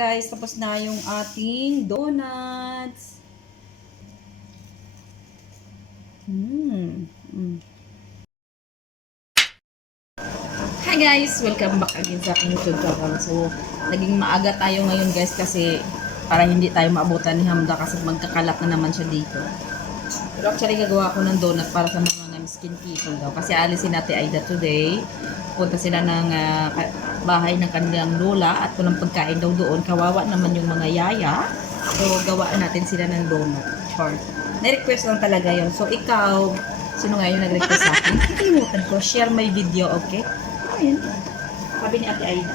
guys, tapos na yung ating donuts. Mm. Mm. Hi guys! Welcome back again sa aking YouTube channel. So, naging maaga tayo ngayon guys kasi para hindi tayo maabutan ni Hamda kasi magkakalat na naman siya dito. Pero actually gagawa ko ng donut para sa mga miskin people daw. Kasi alisin natin Aida today. Punta sila ng ka- bahay ng kanilang lola at walang pagkain daw doon. Kawawa naman yung mga yaya. So, gawaan natin sila ng donut. Short. Na-request lang talaga yon So, ikaw, sino nga yung nag-request sa akin? Nakalimutan ko. Share my video, okay? Ayun. Sabi ni Ate Aida.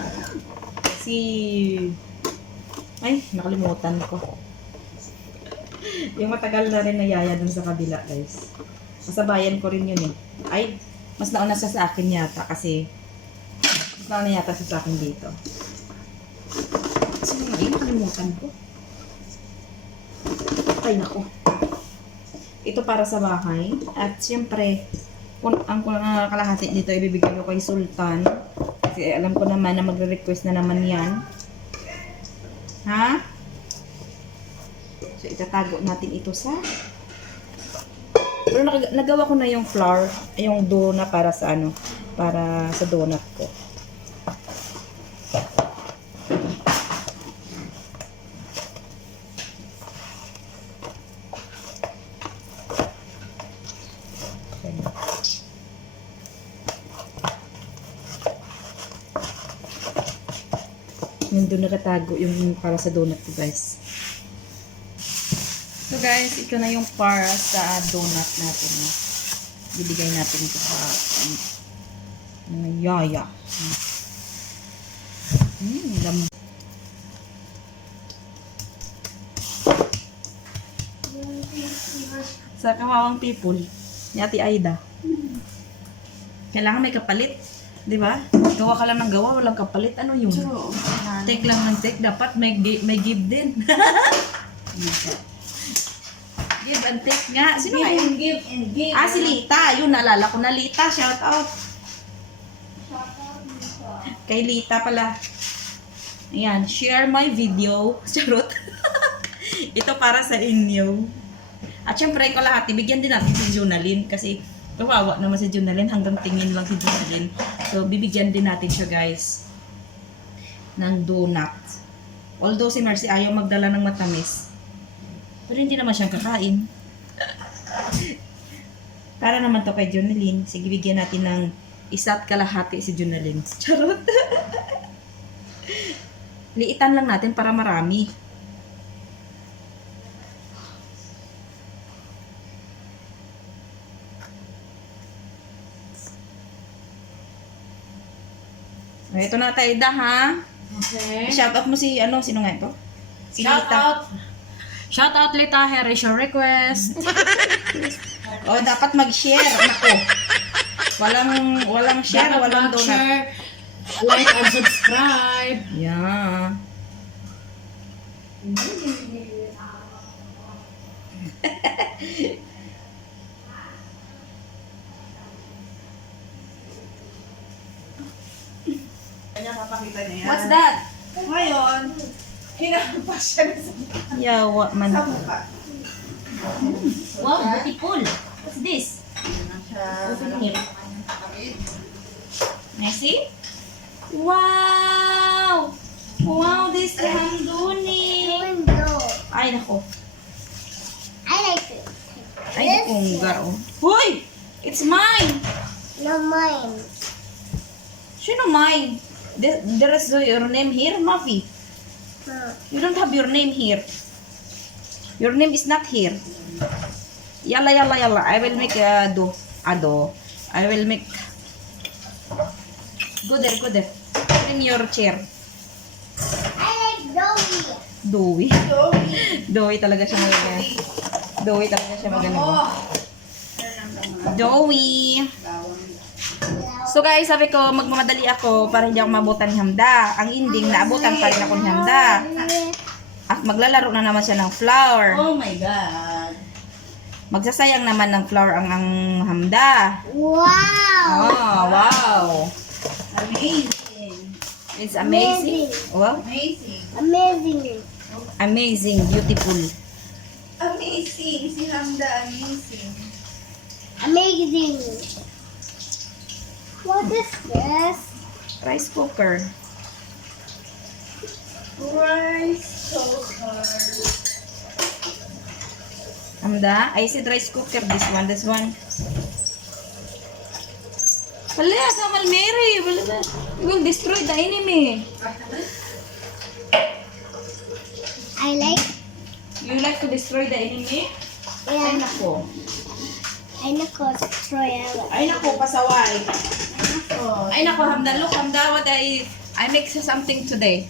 Si... Ay, nakalimutan ko. Yung matagal na rin na yaya dun sa kabila, guys. Kasabayan ko rin yun eh. Ay, mas nauna siya sa akin yata kasi mas nauna yata siya sa akin dito. Sino nga yun? Nakalimutan ko. Ay, nako. Ito para sa bahay. At siyempre, ang ang kalahati dito ibibigay ko kay Sultan. Kasi alam ko naman na magre-request na naman yan. Ha? So, itatago natin ito sa... Pero nag- nagawa ko na yung flour, yung dough na para sa ano, para sa donut ko. Nandun nakatago yung para sa donut ko, guys. So guys, ito na yung para sa donut natin. No? Bibigay natin ito sa um, mga yaya. Hmm, lam sa kawawang people ni Ate Aida. Kailangan may kapalit. Di ba? Gawa ka lang ng gawa, walang kapalit. Ano yun? Take lang ng take. Dapat may, may give din. give and take nga. Sino nga yun? give and give. Ah, si Lita. Yun, naalala ko na Lita. Shout out. Kay Lita pala. Ayan, share my video. Charot. Ito para sa inyo. At syempre, ikaw lahat, ibigyan din natin si Junalyn kasi kawawa naman si Junalyn. Hanggang tingin lang si Junalyn. So, bibigyan din natin siya, guys, ng donut. Although si Mercy ayaw magdala ng matamis. Pero hindi naman siyang kakain. Para naman to kay Jonalyn. Sige, bigyan natin ng isa't kalahati si Jonalyn. Charot. Liitan lang natin para marami. Ito na tayo da, ha? Okay. Shoutout mo si, ano, sino nga ito? Si Shout Lita. out. Shout out Lita, here is your request. O, dapat mag-share. Nako. Walang, walang share, Dapat walang donut. mag-share, like and subscribe. Yeah. Kanya papakita niya. What's that? Ngayon, hinampas siya na sa, Yawa man. sa mukha. Wow, beautiful. What's this? Open here. Messi? Wow! Wow, this is Hamduni. Ay, nako. I like it. Ay, unggar. oh. Hoy! It's mine! No mine. Sino mine? There, there is your name here, Mafi. You don't have your name here. Your name is not here. Yalla, yalla, yalla. I will make a do. A do. I will make. Go there, go there. In your chair. I like Dory. Dowi. Joey. Dowi talaga siya maganda. Dowi talaga siya maganda. Oh. Joey. So guys, sabi ko, magmamadali ako para hindi ako mabutan ni Hamda. Ang ending, naabutan pa rin ako ni Hamda. At maglalaro na naman siya ng flower. Oh my God. Magsasayang naman ng flower ang, ang Hamda. Wow. Oh, wow. Amazing. It's amazing. Amazing. Wow. Amazing. Amazing. Amazing, beautiful. Amazing. Si Hamda, amazing. Amazing. What is this? Rice cooker. Rice cooker. Hamda, I said rice cooker. This one, this one. Wala, Kamal Mary. Wala ba? You will destroy the enemy. I like. You like to destroy the enemy? Ay, Yeah. nako. I like destroy. Ay, nako, pasaway. Ay, nako, Hamda. Look, Hamda, what I... I make something today.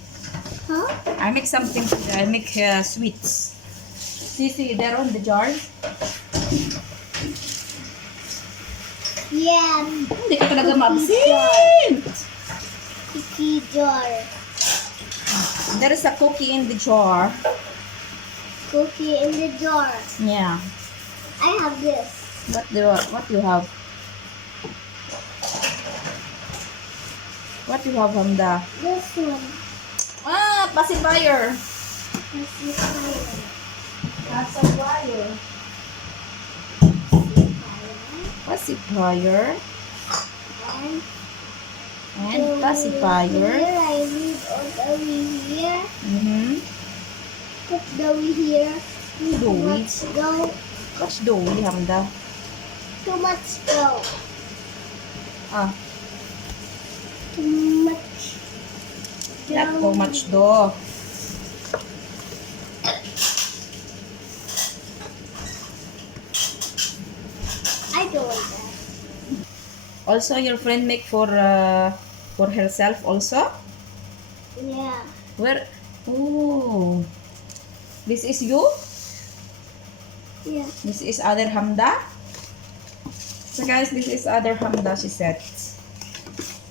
Huh? I make something today. I make uh, sweets. See, see, there on the jar. Yeah. Hindi ka talaga ma-absent. Cookie jar. There is a cookie in the jar. Cookie in the jar. Yeah. I have this. What do what you have? What you have, Hamda? This one. Ah, pacifier. Nasa wire. Pacifier. And And pacifier. Here I read all the way here. Mm-hmm. Put the way here. Way. Much go. What's doughy, Hamda? Too much go. Ah, Too much. not so much dough. I don't want that. Also, your friend make for uh, for herself also? Yeah. Where? Oh. This is you? Yeah. This is other Hamda. So guys, this is other Hamda, she said.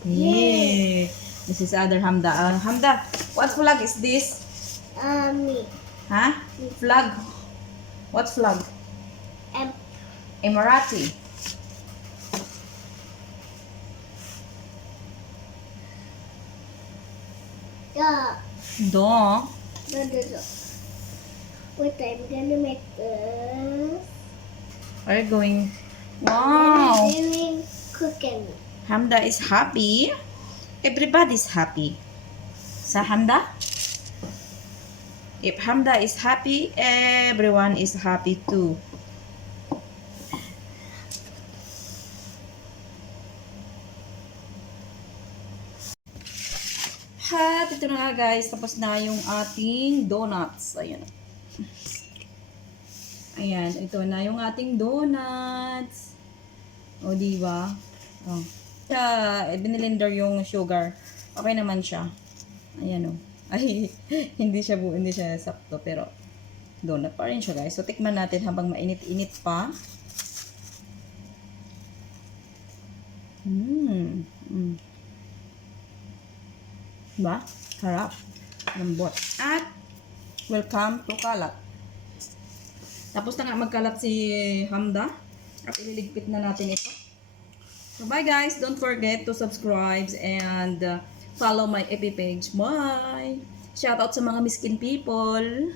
Yeah. This is other Hamda. Uh, Hamda, what flag is this? Me. Huh? Flag. What flag? And Emirati. yeah. Do. No, no, no. Wait, I'm gonna make this. Are you going? I'm Wow. doing cooking. Hamda is happy. Everybody's happy. Sa Hamda? If Hamda is happy, everyone is happy too. At ito na nga guys, tapos na yung ating donuts. Ayan. Ayan, ito na yung ating donuts. O, di ba? Oh. Siya, eh, binilender yung sugar. Okay naman siya. Ayan o. Ay, hindi siya bu hindi siya sakto, pero donut pa rin siya guys. So, tikman natin habang mainit-init pa. Mmm. Mm. Diba? Harap. Lambot. At, welcome to Kalat. Tapos na nga magkalat si Hamda. At ililigpit na natin ito. So bye guys. Don't forget to subscribe and uh, follow my FB page. Bye! Shout out sa mga miskin people.